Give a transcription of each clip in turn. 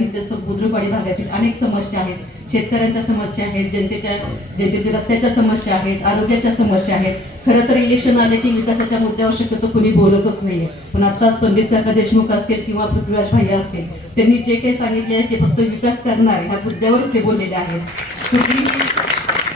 इथे बुद्रुकवाडी भागातील अनेक समस्या आहेत. शेतकऱ्यांच्या समस्या आहेत, जनतेतील रस्त्याच्या समस्या आहेत, आरोग्याच्या समस्या आहेत. खरं तर इलेक्शन आले की विकासाच्या मुद्द्यावर शक्यतो कुणी बोलतच नाहीये. पण आत्ताच पंडित काका देशमुख असतील किंवा पृथ्वीराज भैया असतील, त्यांनी जे काही सांगितले आहे ते फक्त विकास करणार ह्या मुद्द्यावरच ते बोललेले आहेत. कुठलीही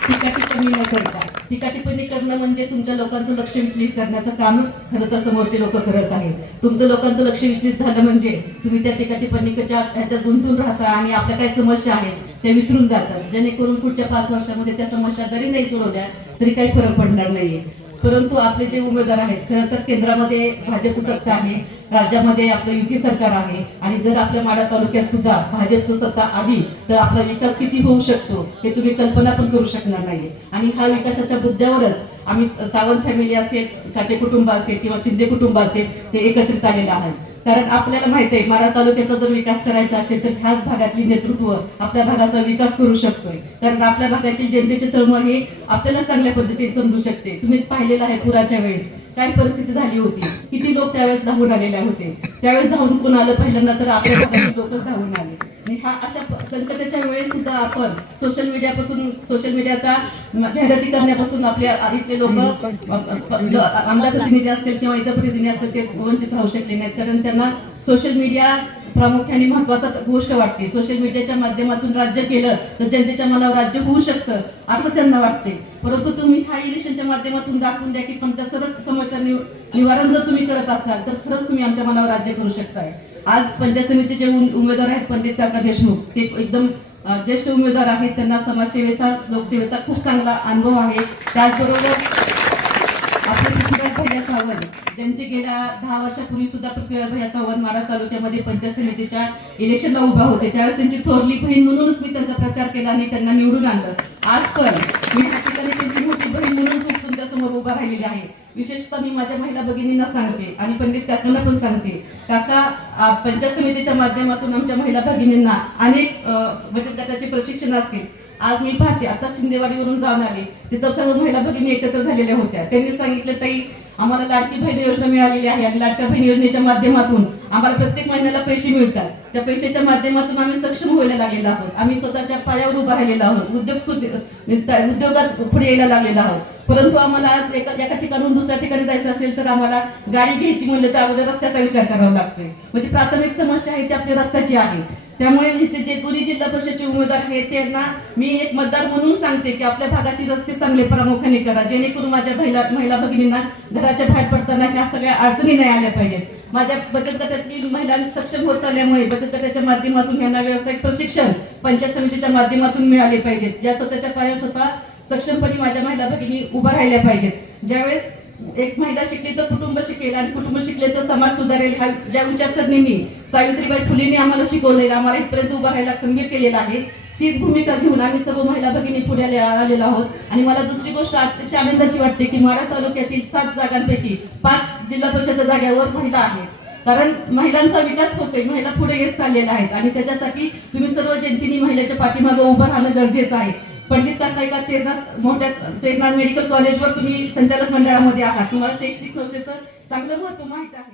टीकाटिप्पणी न करता, टीकाटिप्पणी करणं म्हणजे तुमच्या लोकांचं लक्ष विचलित करण्याचं काम खरं तर समोरचे लोक करत आहेत. तुमचं लोकांचं लक्ष विचलित झालं म्हणजे तुम्ही त्या टीकाटिप्पणीच्या ह्याच्यात गुंतून राहता आणि आपल्या काही समस्या आहेत त्या विसरून जातात, जेणेकरून पुढच्या 5 वर्षामध्ये त्या समस्या जरी नाही सोडवल्या तरी काही फरक पडणार नाहीये. परंतु आपले जे उमेदवार आहेत, खरं तर केंद्रामध्ये भाजपचं सत्ता आहे, राज्यामध्ये आपलं युती सरकार आहे आणि जर आपल्या माढा तालुक्यात सुद्धा भाजपचं सत्ता आली तर आपला विकास किती होऊ शकतो हे तुम्ही कल्पना पण करू शकणार नाही. आणि हा विकासाच्या मुद्द्यावरच आम्ही सावंत फॅमिली असेल, साठे कुटुंब असेल किंवा शिंदे कुटुंब असेल ते एकत्रित आलेलं आहे. कारण आपल्याला माहिती आहे माढा तालुक्याचा जर विकास करायचा असेल तर ह्याच भागातली नेतृत्व आपल्या भागाचा विकास करू शकतोय. कारण आपल्या भागातील जनतेची तळमळ हे आपल्याला चांगल्या पद्धतीने समजू शकते. तुम्ही पाहिलेलं आहे पुराच्या वेळेस काय परिस्थिती झाली होती, किती लोक त्यावेळेस धावून आलेले होते. त्यावेळेस धावून कोण आलं पहिल्यांदा तर आपल्या भागातील लोकच धावून आले. आणि हा अशा संकटाच्या वेळेस सुद्धा आपण सोशल मीडियाच्या जाहिराती करण्यापासून आपल्या इथले लोक आमदार प्रतिनिधी असतील किंवा इतर प्रतिनिधी असतील ते वंचित राहू शकले नाहीत. कारण त्यांना सोशल मीडिया प्रामुख्याने महत्वाचा गोष्ट वाटते. सोशल मीडियाच्या माध्यमातून राज्य केलं तर जनतेच्या मनावर राज्य होऊ शकतं असं त्यांना वाटते. परंतु तुम्ही ह्या इलेक्शनच्या माध्यमातून दाखवून द्या की तुमच्या सर्व समस्या निवारण जर तुम्ही करत असाल तर खरंच तुम्ही आमच्या मनावर राज्य करू शकताय. आज पंचायत समितीचे जे उमेदवार आहेत पंडित काका देशमुख ते एकदम ज्येष्ठ उमेदवार आहेत. त्यांना समाजसेवेचा लोकसेवेचा खूप चांगला अनुभव आहे. त्याचबरोबर आपले पृथ्वीराज भैया सावंत ज्यांचे गेल्या 10 वर्षापूर्वी सुद्धा पृथ्वीराज भैया सावंत माढा तालुक्यामध्ये पंचायत समितीच्या इलेक्शनला उभा होते. त्यावेळेस त्यांची थोरली बहीण म्हणूनच मी त्यांचा प्रचार केला आणि त्यांना निवडून आणलं. आज पण मी त्या ठिकाणी त्यांची मोठी बहीण म्हणून तुमच्या समोर उभा राहिलेली आहे. विशेषतः मी माझ्या महिला भगिनींना सांगते आणि पंडित काकांना पण सांगते, काका पंचायत समितीच्या माध्यमातून आमच्या महिला भगिनींना अनेक बचत गटाचे प्रशिक्षण असतील. आज मी पाहते आता शिंदेवाडीवरून जाऊन आले तिथं सर्व महिला भगिनी एकत्र झालेल्या होत्या. त्यांनी सांगितलं ताई आम्हाला लाडकी बहीण योजना मिळालेली आहे आणि लाडक्या बहीण योजनेच्या माध्यमातून आम्हाला प्रत्येक महिन्याला पैसे मिळतात. त्या पैशाच्या माध्यमातून आम्ही सक्षम व्हायला लागलेलो आहोत. आम्ही स्वतःच्या पायावर उभा राहिलेलो आहोत. उद्योगात पुढे यायला लागलेलो आहोत. परंतु आम्हाला आज एका ठिकाणून दुसऱ्या ठिकाणी जायचं असेल तर आम्हाला गाडी घ्यायची म्हणलं तर अगोदर रस्त्याचा विचार करावा लागतोय. म्हणजे प्राथमिक समस्या आहे ती आपल्या रस्त्याची आहे. त्यामुळे इथे जे दोन्ही जिल्हा परिषदेचे उमेदवार आहेत त्यांना मी एक मतदार म्हणून सांगते की आपल्या भागातील रस्ते चांगले प्रामुख्याने करा, जेणेकरून माझ्या महिला भगिनींना घराच्या बाहेर पडताना ह्या सगळ्या अडचणी नाही आल्या पाहिजेत. माझ्या बचत गटातली महिला सक्षम होत चालल्यामुळे बचत गटाच्या माध्यमातून यांना व्यावसायिक प्रशिक्षण पंचायत समितीच्या माध्यमातून मिळाले पाहिजेत. ज्या स्वतःच्या पायावर स्वतः सक्षमपणे माझ्या महिला भगिनी उभा राहिल्या पाहिजेत. ज्यावेळेस एक महिला शिकली तर कुटुंब शिकेल आणि कुटुंब शिकले तर समाज सुधारेल ह्या ज्या विचारसरणींनी सावित्रीबाई फुलेंनी आम्हाला शिकवलेलं, आम्हाला इथपर्यंत उभा राहायला खंबीर केलेला आहे, तीच भूमिका घेऊन आम्ही सर्व महिला भगिनी पुढे आलेलो आहोत. आणि मला दुसरी गोष्ट अतिशय आनंदाची वाटते की माढा तालुक्यातील 7 जागांपैकी 5 जिल्हा परिषदेच्या जागेवर महिला आहेत. कारण महिलांचा विकास होतोय, महिला पुढे येत चाललेल्या आहेत आणि त्याच्यासाठी तुम्ही सर्व जनतेने महिलेच्या पाठीमागे उभं राहणं गरजेचं आहे. पंडित काका एका तेरणा मेडिकल कॉलेजवर तुम्ही संचालक मंडळामध्ये आहात. तुम्हाला शैक्षणिक संस्थेचं चांगलं महत्त्व माहीत आहे.